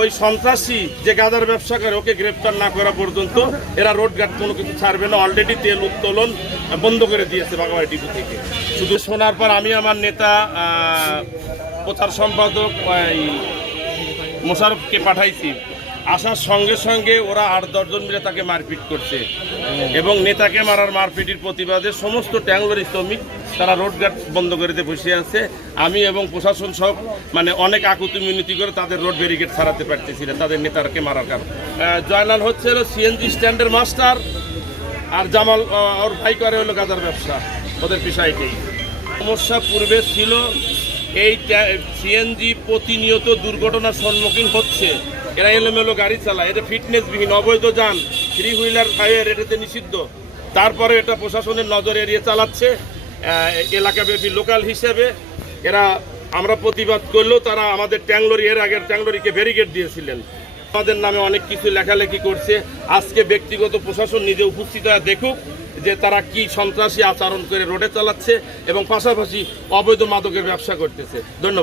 ওই সন্ত্রাসী যে গাদার ব্যবসা করে, ওকে গ্রেপ্তার না করা পর্যন্ত এরা রোড গার্ড কোনো কিছু ছাড়বে না। অলরেডি তেল উত্তোলন বন্ধ করে দিয়েছে বাগাবাড়ি ডিপো থেকে। শুধু শোনার পর আমি আমার নেতা প্রচার সম্পাদক মোশারফকে পাঠাইছি। আসার সঙ্গে সঙ্গে ওরা আট দশজন মিলে তাকে মারপিট করছে। এবং নেতাকে মারার মারপিটির প্রতিবাদে সমস্ত ট্যাংলোর শ্রমিক তারা রোড গার্ড বন্ধ করে দিয়ে বসে আছে। আমি এবং প্রশাসন সব মানে অনেক আকুতি মিনতি করে তাদের রোড ব্যারিকেড ছাড়াতে পারতেছি না, তাদের নেতারকে মারার কারণ। জয়নাল হচ্ছে হলো সিএনজি স্ট্যান্ডের মাস্টার, আর জামাল ওর ভাই করে হলো গাজার ব্যবসা, ওদের বিষয়টাই সমস্যা পূর্বে ছিল, এই সিএনজি প্রতিনিয়ত দুর্ঘটনার সম্মুখীন হচ্ছে। এরা এলোমেলো গাড়ি চালায়। এটা ফিটনেসবিহীন অবৈধ যান। থ্রি হুইলার ফায়ার এটাতে নিষিদ্ধ। তারপরে এটা প্রশাসনের নজর এড়িয়ে চালাচ্ছে। এলাকাব্যাপী লোকাল হিসেবে এরা আমরা প্রতিবাদ করলেও তারা আমাদের ট্যাংলরি, এর আগের ট্যাংলরিকে ব্যারিকেড দিয়েছিলেন। আমাদের নামে অনেক কিছু লেখালেখি করছে। আজকে ব্যক্তিগত প্রশাসন নিজে উপস্থিত হয়ে দেখুক যে তারা কি সন্ত্রাসী আচরণ করে রোডে চালাচ্ছে এবং পাশাপাশি অবৈধ মাদকের ব্যবসা করতেছে। ধন্যবাদ।